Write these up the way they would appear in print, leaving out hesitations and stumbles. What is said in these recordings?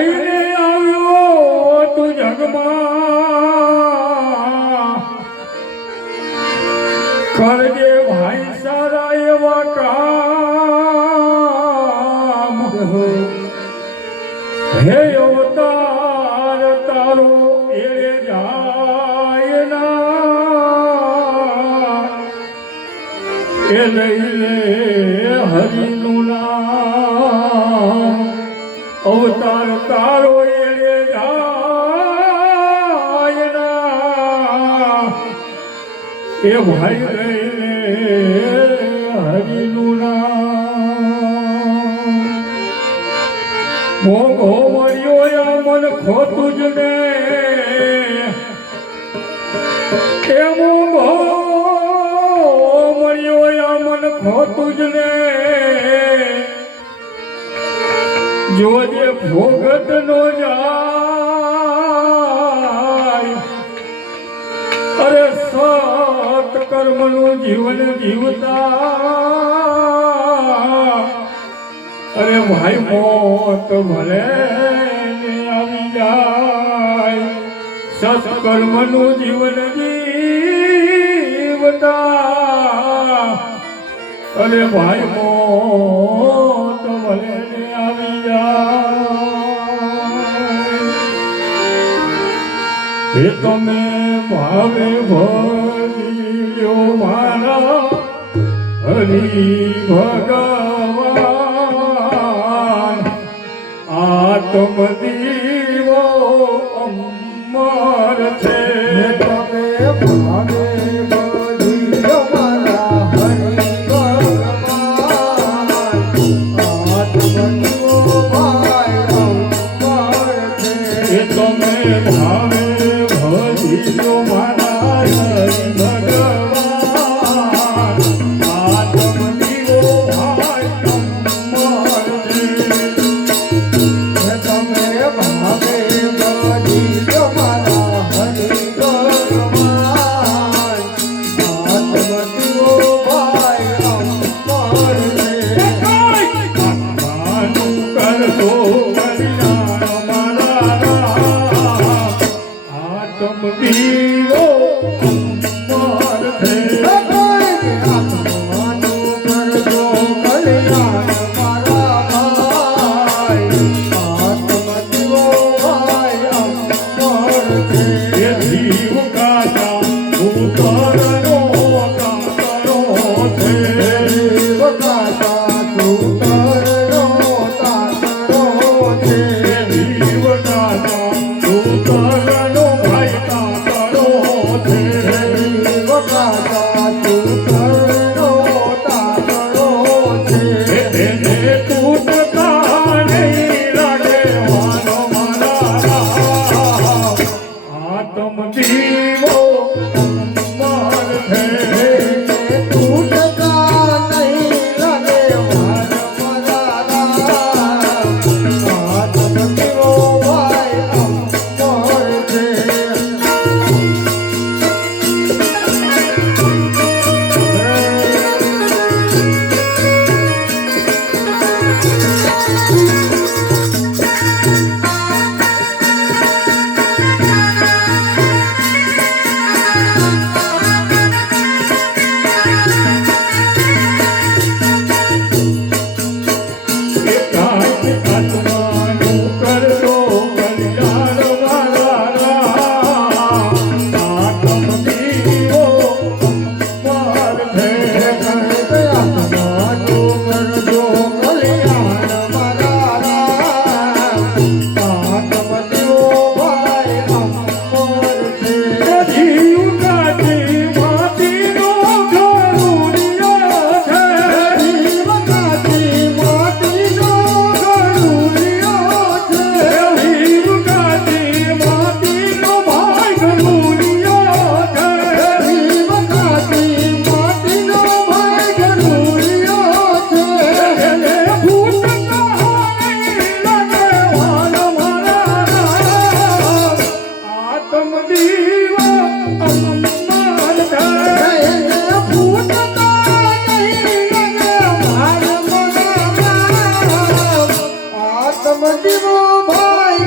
લઈને આવ્યો તું જગમાં કરજે ભાઈ સારા એવા કામ હે અવતાર તારો એળે જાય ના એ લઈ લે હરિનું નામ અવતાર તારો એળે જાય ના એ ભાઈ લઈ લે હરિનું નામ મોંઘો મળ્યો આ મન ખોતું જ ને એ મોંઘો મળ્યો આ મન ખોતું જ ને જોજે ભોગત નો જાય અરે સત કર્મનું જીવન જીવતા અરે ભાઈ મોત ભલે આવી જાય સત્કર્મનું જીવન જીવતા અરે ભાઈ મોત ભલે આવી જાય એ તમે ભાવે ભજ્યો મારા હરિ ભગવાન આત્મ દીવો અમર છે તમે ભાવે ભજ્યો મારા હરિ ભગવાન આત્મ દીવો ભાઈ અમર છે તમે ભાવે ભજ્યો મારા હરિ ભગવાન આત્મ દીવો ભાઈ અમર છે તમે ભાવે ભજ્યો મારા હરિ ભગવાન આત્મ દીવો ભાઈ અમર છે આત્માનું કરતો કલ્યાણ મારા આત્મ દીવો અમર છે આત્માનું કરતો કલ્યાણ મારા ભાઈ આત્મ દીવો ભાઈ અમર છે એ જીવ કાચા ઉતરનો કાતરો છે જીવ કાચા ઉતરનો કાતરો છે જીવ કાચા ઉતરનો ભાઈ કાતરો છે જીવ કાચા ઉતરનો કાતરો છે એને તૂટતા નહીં લાગે વાનો મારા આત્મ દીવો અમર છે તૂટતા નહીં લાગે વાનો મારા આત્મ દીવો ભાઈ અમર છે આત્માનું કરતો કલ્યાણ મારા આત્મ દીવો અમર છે આત્માનું કરતો કલ્યાણ મારા આત્મ દીવો ભાઈ અમર છે જીવ કાચી માટીનો ઘરુડિયો છે જીવ કાચી માટીનો ઘરુડિયો છે જીવ કાચી માટીનો ભાઈ ઘરુડિયો છે જીવ કાચી માટીનો ભાઈ ઘરુડિયો છે એને ફૂટતા નહીં લાગે વાનો મારા આત્મ દીવો અમર છે એને ફૂટતા નહીં લાગે વાનો મારા આત્મ દીવો ભાઈ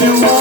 I